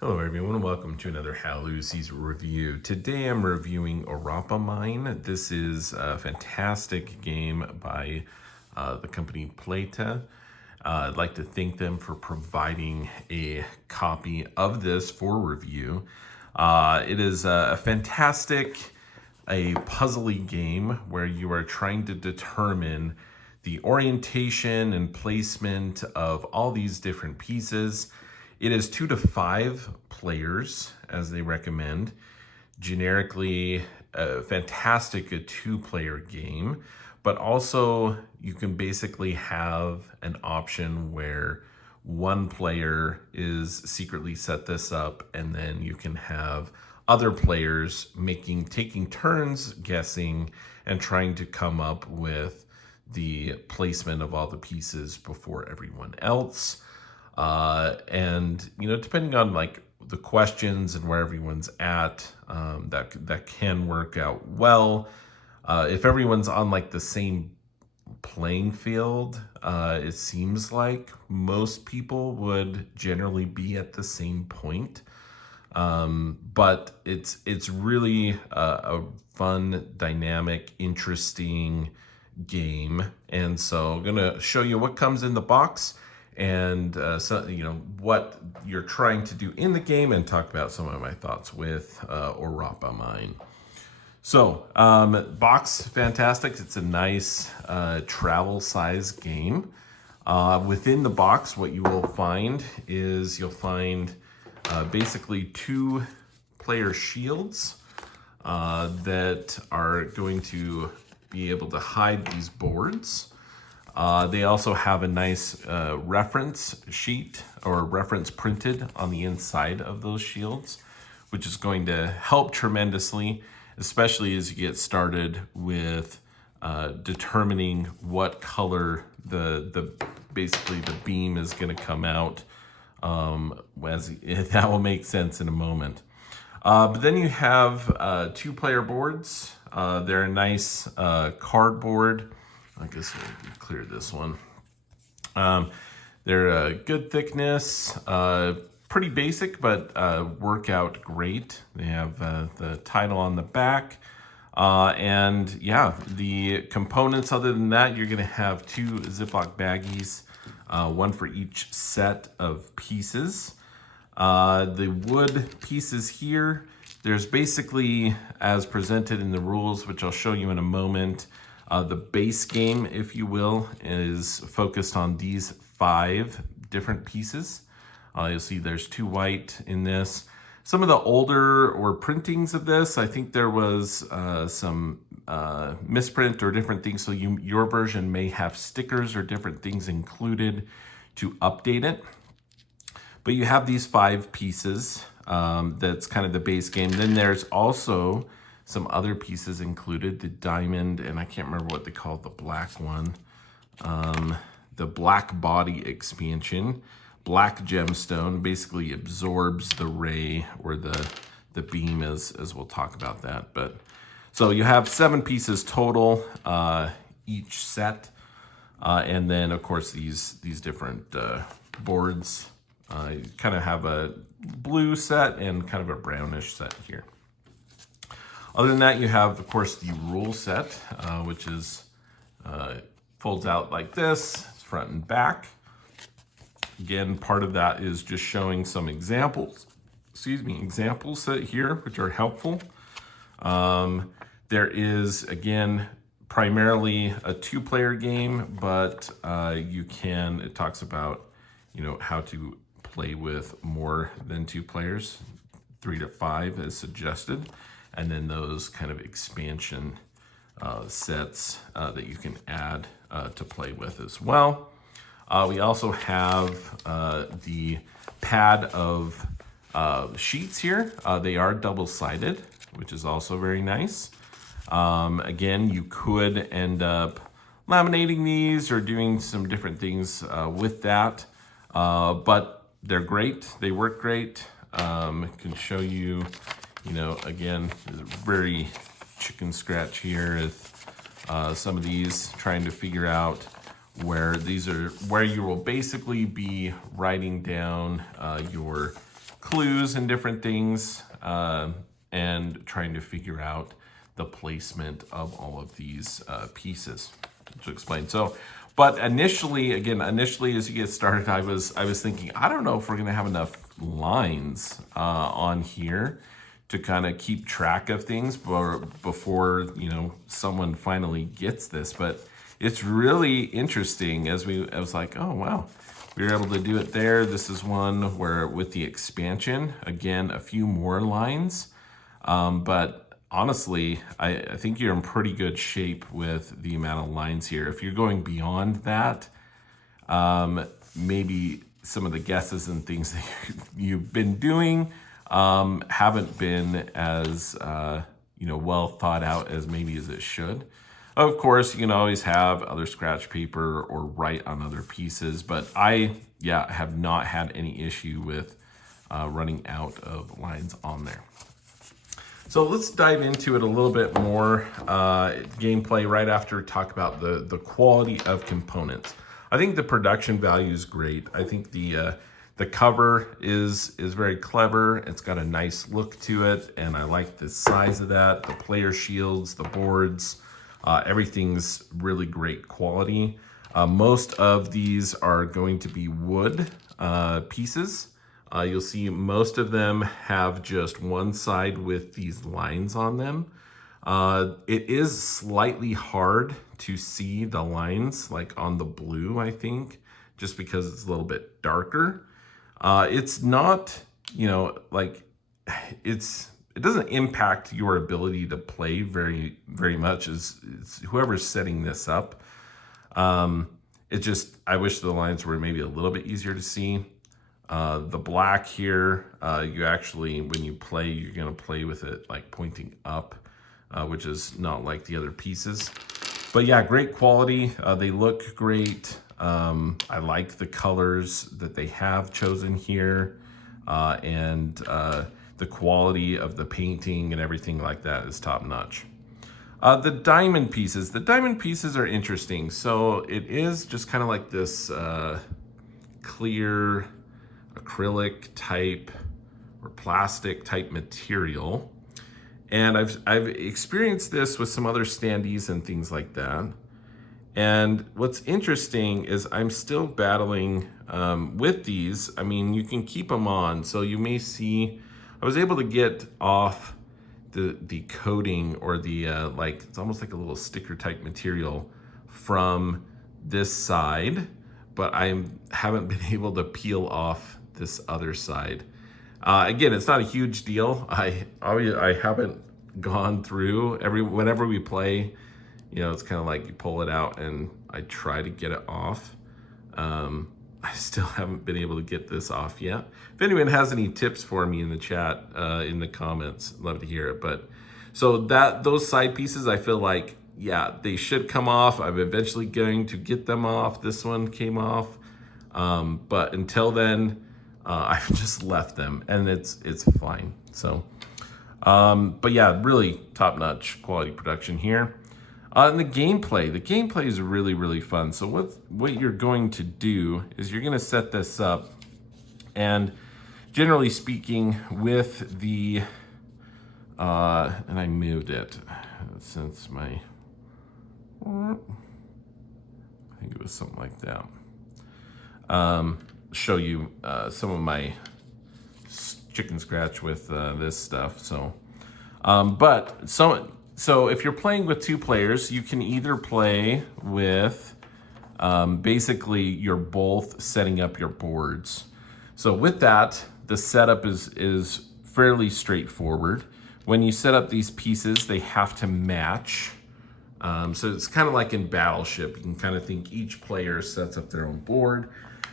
Hello everyone and welcome to another Hallucies review. Today I'm reviewing Orapa. This is a fantastic game by the company Playte. I'd like to thank them for providing a copy of this for review. It is a puzzly game where you are trying to determine the orientation and placement of all these different pieces. It is 2 to 5 players, as they recommend. Generically, a 2-player game, but also you can basically have an option where one player is secretly set this up, and then you can have other players taking turns guessing and trying to come up with the placement of all the pieces before everyone else. And depending on like the questions and where everyone's at, that can work out well. If everyone's on like the same playing field, it seems like most people would generally be at the same point. But it's really a fun, dynamic, interesting game. And so I'm gonna show you what comes in the box and what you're trying to do in the game, and talk about some of my thoughts with Orapa. So box, fantastic. It's a nice travel size game. Within the box, what you will find is you'll find basically 2 player shields that are going to be able to hide these boards. They also have a nice reference sheet or reference printed on the inside of those shields, which is going to help tremendously, especially as you get started with determining what color basically the beam is going to come out. That will make sense in a moment. But then you have 2-player boards. They're a nice cardboard. I guess we'll clear this one. They're a good thickness, pretty basic, but work out great. They have the title on the back. And yeah, the components, other than that, you're gonna have 2 Ziploc baggies, one for each set of pieces. The wood pieces here, there's basically, as presented in the rules, which I'll show you in a moment, the base game, if you will, is focused on these 5 different pieces. You'll see there's 2 white in this. Some of the older or printings of this, I think there was some misprint or different things, so your version may have stickers or different things included to update it. But you have these 5 pieces. That's kind of the base game. Then there's also some other pieces included, the diamond, and I can't remember what they call the black one. The black body expansion. Black gemstone basically absorbs the ray or the beam, as we'll talk about that. But so you have 7 pieces total, each set. And then of course these different boards. You kind of have a blue set and kind of a brownish set here. Other than that, you have, of course, the rule set, which is folds out like this, front and back. Again, part of that is just showing some examples. Examples here, which are helpful. There is, again, primarily a 2-player game, but it talks about, how to play with more than 2 players. 3 to 5 is suggested. And then those kind of expansion sets that you can add to play with as well. We also have the pad of sheets here. They are double-sided, which is also very nice. Again, you could end up laminating these or doing some different things with that, but they're great. They work great. I can show you, again, very chicken scratch here with some of these, trying to figure out where you will basically be writing down your clues and different things, and trying to figure out the placement of all of these pieces to explain. So, but initially as you get started, I was thinking, I don't know if we're gonna have enough lines on here to kind of keep track of things before someone finally gets this. But it's really interesting. I was like, oh wow, we were able to do it there. This is one where with the expansion, again, a few more lines, but honestly, I think you're in pretty good shape with the amount of lines here. If you're going beyond that, maybe some of the guesses and things that you've been doing haven't been as well thought out as maybe as it should. Of course, you can always have other scratch paper or write on other pieces, but I have not had any issue with running out of lines on there. So let's dive into it a little bit more gameplay right after talk about the quality of components. I think the production value is great. I think the cover is very clever. It's got a nice look to it, and I like the size of that. The player shields, the boards, everything's really great quality. Most of these are going to be wood pieces. You'll see most of them have just one side with these lines on them. It is slightly hard to see the lines like on the blue, I think, just because it's a little bit darker. It's not, it doesn't impact your ability to play very, very much. It's whoever's setting this up. I wish the lines were maybe a little bit easier to see. The black here, you actually, when you play, you're gonna play with it like pointing up, which is not like the other pieces. But yeah, great quality. They look great. I like the colors that they have chosen here. And the quality of the painting and everything like that is top notch. The diamond pieces are interesting. So it is just kind of like this clear acrylic type or plastic type material. And I've experienced this with some other standees and things like that. And what's interesting is I'm still battling with these. I mean, you can keep them on. So you may see, I was able to get off the coating or the, it's almost like a little sticker type material from this side, but I haven't been able to peel off this other side. Again, it's not a huge deal. I haven't gone through whenever we play, it's kind of like you pull it out and I try to get it off. I still haven't been able to get this off yet. If anyone has any tips for me in the chat, in the comments, love to hear it. But so those side pieces, I feel like, they should come off. I'm eventually going to get them off. This one came off. But until then, I've just left them and it's fine. So, but yeah, really top-notch quality production here. And the gameplay is really, really fun. So what you're going to do is you're going to set this up, and generally speaking with the, and I moved it since I think it was something like that. Show you some of my chicken scratch with this stuff. So, so if you're playing with two players, you can either play with, basically you're both setting up your boards. So with that, the setup is fairly straightforward. When you set up these pieces, they have to match. So it's kind of like in Battleship. You can kind of think each player sets up their own board.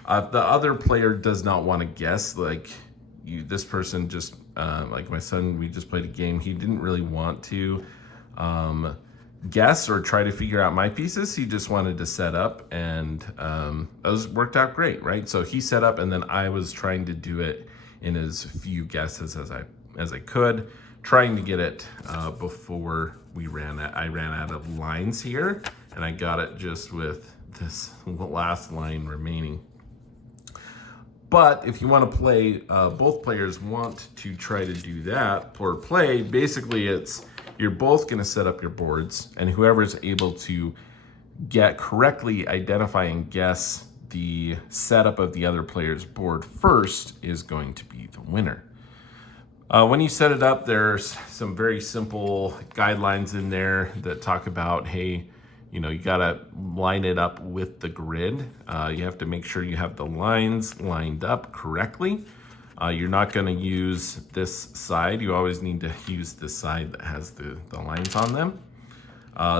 The other player does not want to guess, like this person just, like my son, we just played a game. He didn't really want to guess or try to figure out my pieces. He just wanted to set up, and it worked out great, right? So he set up, and then I was trying to do it in as few guesses as I could, trying to get it before I ran out of lines here, and I got it just with this last line remaining. But if you want to play, both players want to try to do that or play, basically you're both going to set up your boards, and whoever's able to correctly identify and guess the setup of the other player's board first is going to be the winner. When you set it up, there's some very simple guidelines in there that talk about, hey, you gotta line it up with the grid. You have to make sure you have the lines lined up correctly. You're not gonna use this side. You always need to use the side that has the lines on them.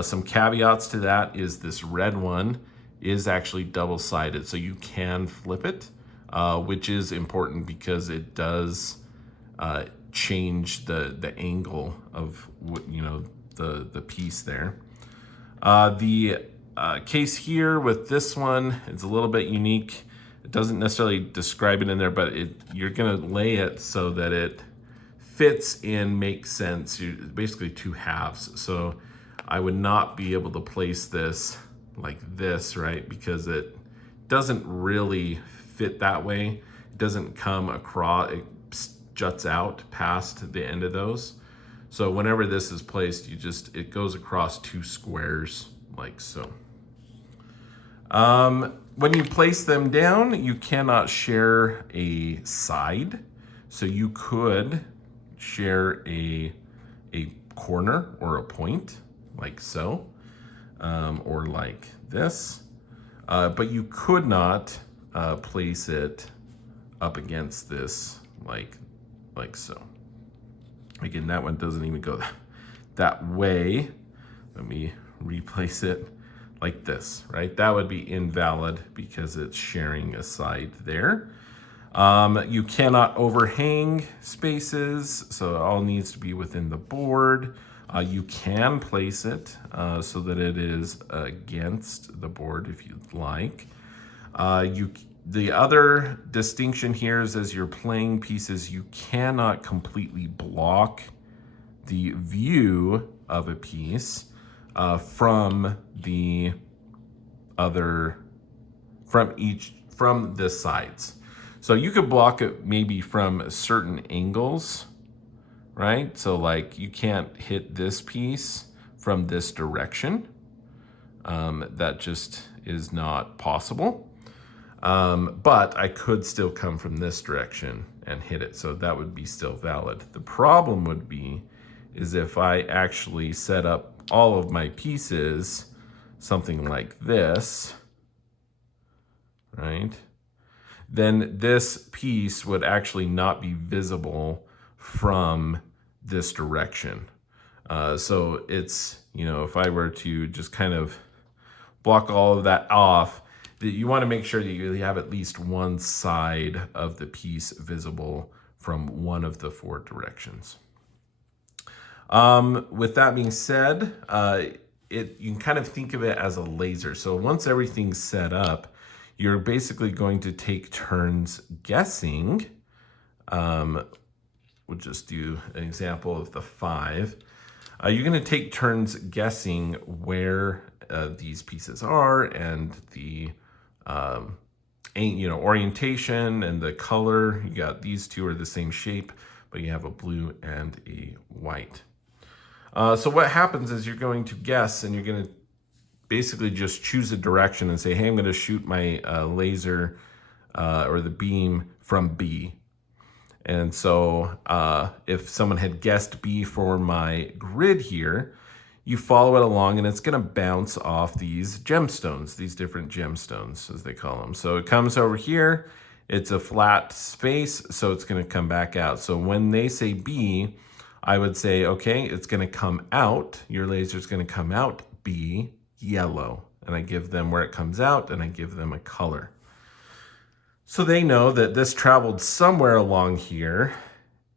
Some caveats to that is this red one is actually double-sided, so you can flip it, which is important because it does change the angle of the piece there. The case here with this one, it's a little bit unique. It doesn't necessarily describe it in there, but you're gonna lay it so that it fits in, makes sense. You're basically two halves. So I would not be able to place this like this, right? Because it doesn't really fit that way. It doesn't come across, it juts out past the end of those. So whenever this is placed, it goes across two squares like so. When you place them down, you cannot share a side. So you could share a corner or a point like so, or like this. But you could not place it up against this like so. Again, that one doesn't even go that way. Let me replace it like this, right? That would be invalid because it's sharing a side there. You cannot overhang spaces, so it all needs to be within the board. You can place it so that it is against the board if you'd like. The other distinction here is as you're playing pieces, you cannot completely block the view of a piece from the sides. So you could block it maybe from certain angles, right? So like you can't hit this piece from this direction. That just is not possible. But I could still come from this direction and hit it, so that would be still valid. The problem would be is if I actually set up all of my pieces something like this, right? Then this piece would actually not be visible from this direction. So it's, if I were to just kind of block all of that off, you want to make sure that you have at least one side of the piece visible from one of the four directions. With that being said, you can kind of think of it as a laser. So once everything's set up, you're basically going to take turns guessing. We'll just do an example of the 5. You're going to take turns guessing where these pieces are and the orientation and the color. You got these two are the same shape, but you have a blue and a white. So what happens is you're going to guess, and you're going to basically just choose a direction and say, hey, I'm going to shoot my laser or the beam from B. And so if someone had guessed B for my grid here, you follow it along and it's going to bounce off these gemstones, these different gemstones as they call them. So it comes over here, it's a flat space, so it's going to come back out. So when they say B, I would say, okay, it's going to come out, your laser is going to come out B, yellow. And I give them where it comes out and I give them a color. So they know that this traveled somewhere along here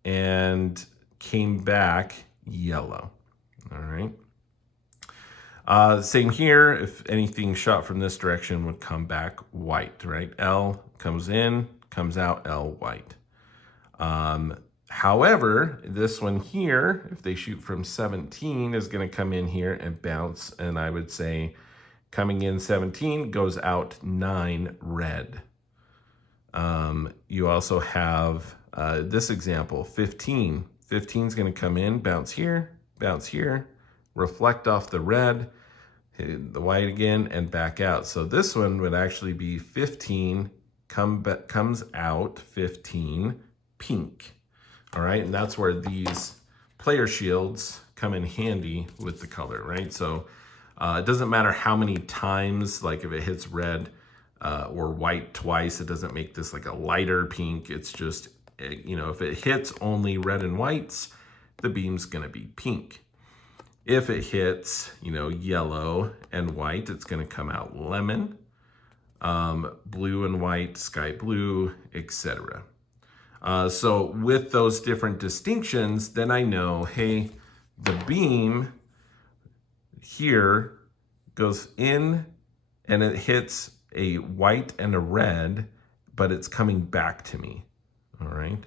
and came back yellow. All right. Same here, if anything shot from this direction would come back white, right? L comes in, comes out, L white. However, this one here, if they shoot from 17, is going to come in here and bounce, and I would say coming in 17 goes out 9 red. You also have this example, 15. 15 is going to come in, bounce here, reflect off the red, hit the white again, and back out. So this one would actually be 15, comes out 15 pink. All right, and that's where these player shields come in handy with the color, right? So it doesn't matter how many times, like if it hits red or white twice, it doesn't make this like a lighter pink. It's just, you know, if it hits only red and whites, the beam's gonna be pink. If it hits, you know, yellow and white, it's gonna come out lemon, blue and white, sky blue, etc. So with those different distinctions, then I know, hey, the beam here goes in and it hits a white and a red, but it's coming back to me, all right?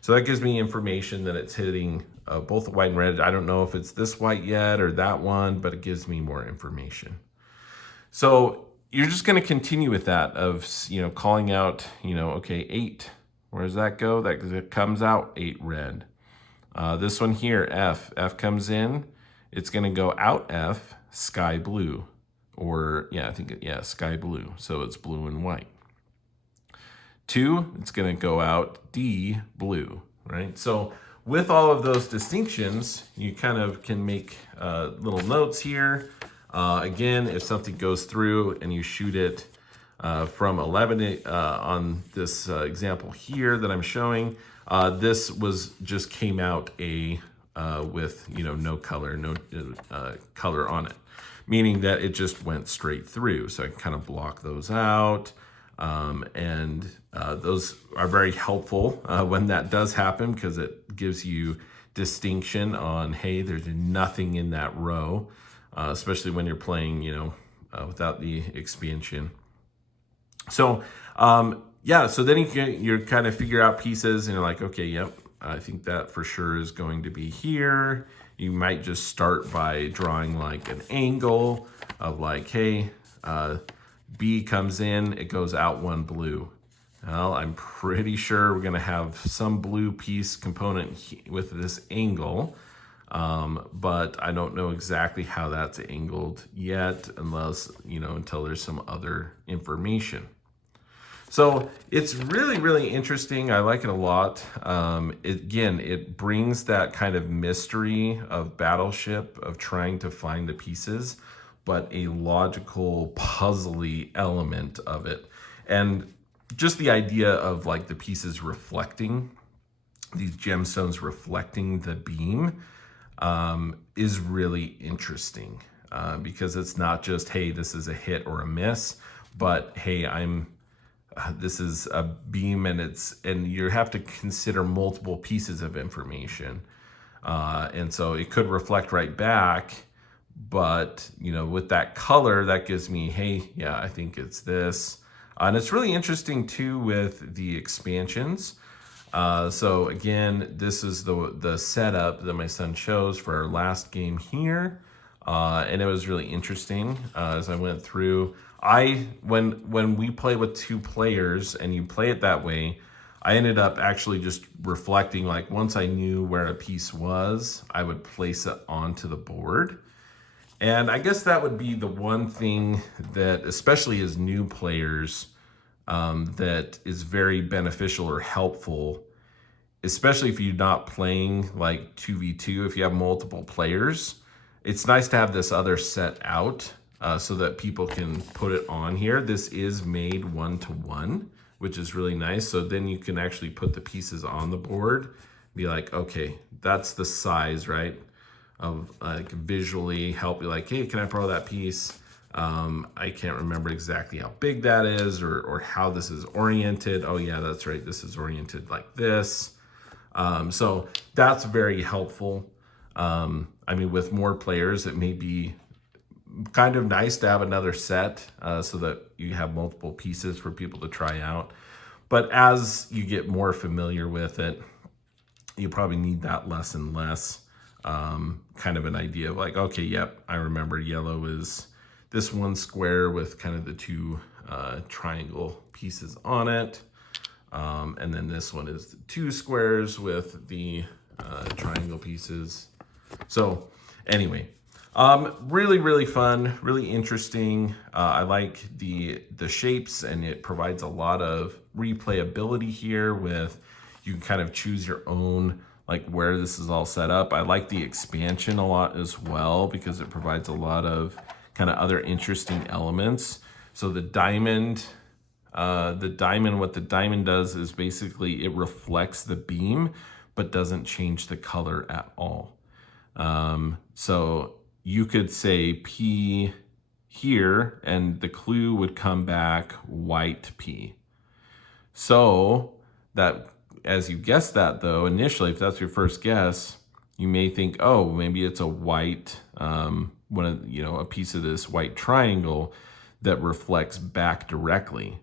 So that gives me information that it's hitting both white and red. I don't know if it's this white yet or that one, but it gives me more information. So you're just gonna continue with that of, you know, calling out, you know, okay, 8. Where does that go? That comes out 8 red. This one here, F comes in. It's gonna go out F, sky blue. Or yeah, I think, yeah, sky blue. So it's blue and white. 2, it's gonna go out D, blue, right? So with all of those distinctions, you kind of can make little notes here. Again, if something goes through and you shoot it from 11 on this example here that I'm showing, this was just came out with, you know, no color, no color on it, meaning that it just went straight through. So I can kind of block those out. And those are very helpful when that does happen, because it gives you distinction on, hey, there's nothing in that row, especially when you're playing, you know, without the expansion. So, yeah, so then you kind of figure out pieces and you're like, okay, yep, I think that for sure is going to be here. You might just start by drawing like an angle of like, hey, B comes in, it goes out 1 blue. Well, I'm pretty sure we're gonna have some blue piece component with this angle, but I don't know exactly how that's angled yet, unless, you know, until there's some other information. So it's really, really interesting. I like it a lot. Again, it brings that kind of mystery of Battleship, of trying to find the pieces, but a logical, puzzly element of it. And just the idea of like the pieces reflecting, these gemstones reflecting the beam, is really interesting, because it's not just, hey, this is a hit or a miss, but hey, this is a beam, and you have to consider multiple pieces of information. And so it could reflect right back, but, you know, with that color, that gives me, hey, yeah, I think it's this. And it's really interesting too with the expansions. So again, this is the setup that my son chose for our last game here. And it was really interesting as I went through. When we play with 2 players and you play it that way, I ended up actually just reflecting, like once I knew where a piece was, I would place it onto the board. And I guess that would be the one thing that, especially as new players, that is very beneficial or helpful, especially if you're not playing like 2v2, if you have multiple players. It's nice to have this other set out so that people can put it on here. This is made 1-to-1, which is really nice. So then you can actually put the pieces on the board, be like, okay, that's the size, right? Of like visually help you, like, hey, can I borrow that piece? I can't remember exactly how big that is or how this is oriented. Oh yeah, that's right, this is oriented like this. So that's very helpful. I mean, with more players, it may be kind of nice to have another set so that you have multiple pieces for people to try out. But as you get more familiar with it, you probably need that less and less. Kind of an idea of like, okay, yep, I remember yellow is this one square with kind of the 2 triangle pieces on it. And then this one is the 2 squares with the triangle pieces. So anyway, really, really fun, really interesting. I like the shapes, and it provides a lot of replayability here with, you can kind of choose your own, like where this is all set up. I like the expansion a lot as well, because it provides a lot of kind of other interesting elements. So the diamond, what the diamond does is basically it reflects the beam, but doesn't change the color at all. So you could say P here, and the clue would come back white P. So that, as you guess that though, initially, if that's your first guess, you may think, oh, maybe it's a white, a piece of this white triangle that reflects back directly.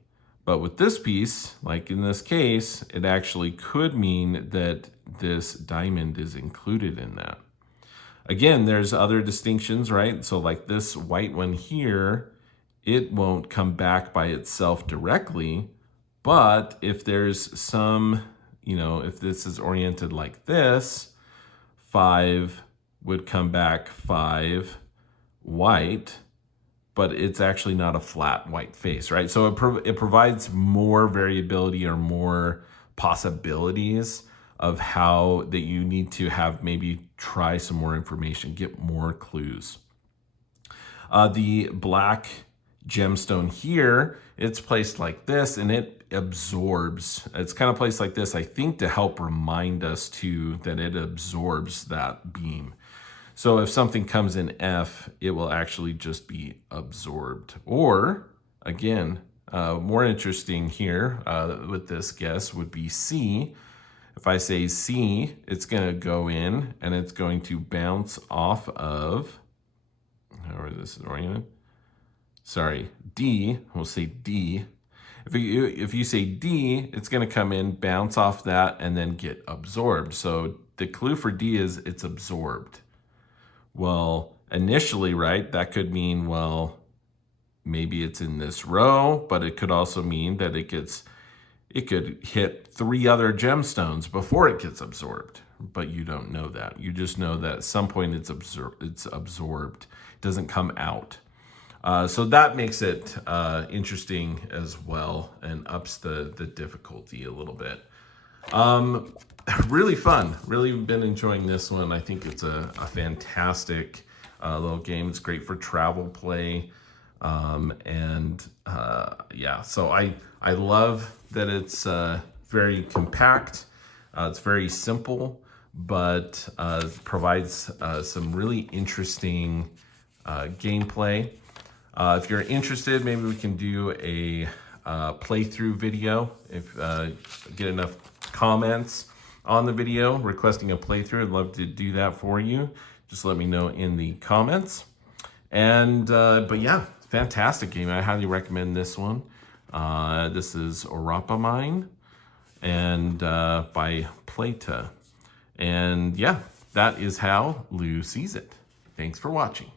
But with this piece, like in this case, it actually could mean that this diamond is included in that. Again, there's other distinctions, right? So like this white one here, it won't come back by itself directly. But if there's some, if this is oriented like this, 5 would come back 5 white, but it's actually not a flat white face, right? So it provides more variability or more possibilities of how that you need to have, maybe try some more information, get more clues. The black gemstone here, it's placed like this, and it absorbs. It's kind of placed like this, I think, to help remind us too that it absorbs that beam. So if something comes in F, it will actually just be absorbed. Or again, more interesting here with this guess would be C. If I say C, it's going to go in and it's going to bounce off of, however this is oriented. Sorry, D, we'll say D. If you say D, it's going to come in, bounce off that, and then get absorbed. So the clue for D is it's absorbed. Well, initially, right, that could mean, well, maybe it's in this row, but it could also mean that it could hit 3 other gemstones before it gets absorbed. But you don't know that. You just know that at some point it's absorbed. It doesn't come out. So that makes it interesting as well, and ups the difficulty a little bit. Really fun. Really been enjoying this one. I think it's a fantastic little game. It's great for travel play. Yeah, so I love that it's very compact. It's very simple, but provides some really interesting gameplay. If you're interested, maybe we can do a playthrough video. If get enough comments on the video requesting a playthrough, I'd love to do that for you. Just let me know in the comments. And but yeah, fantastic game. I highly recommend this one. This is Orapa Mine, and by Playte. And yeah, that is how Lou sees it. Thanks for watching.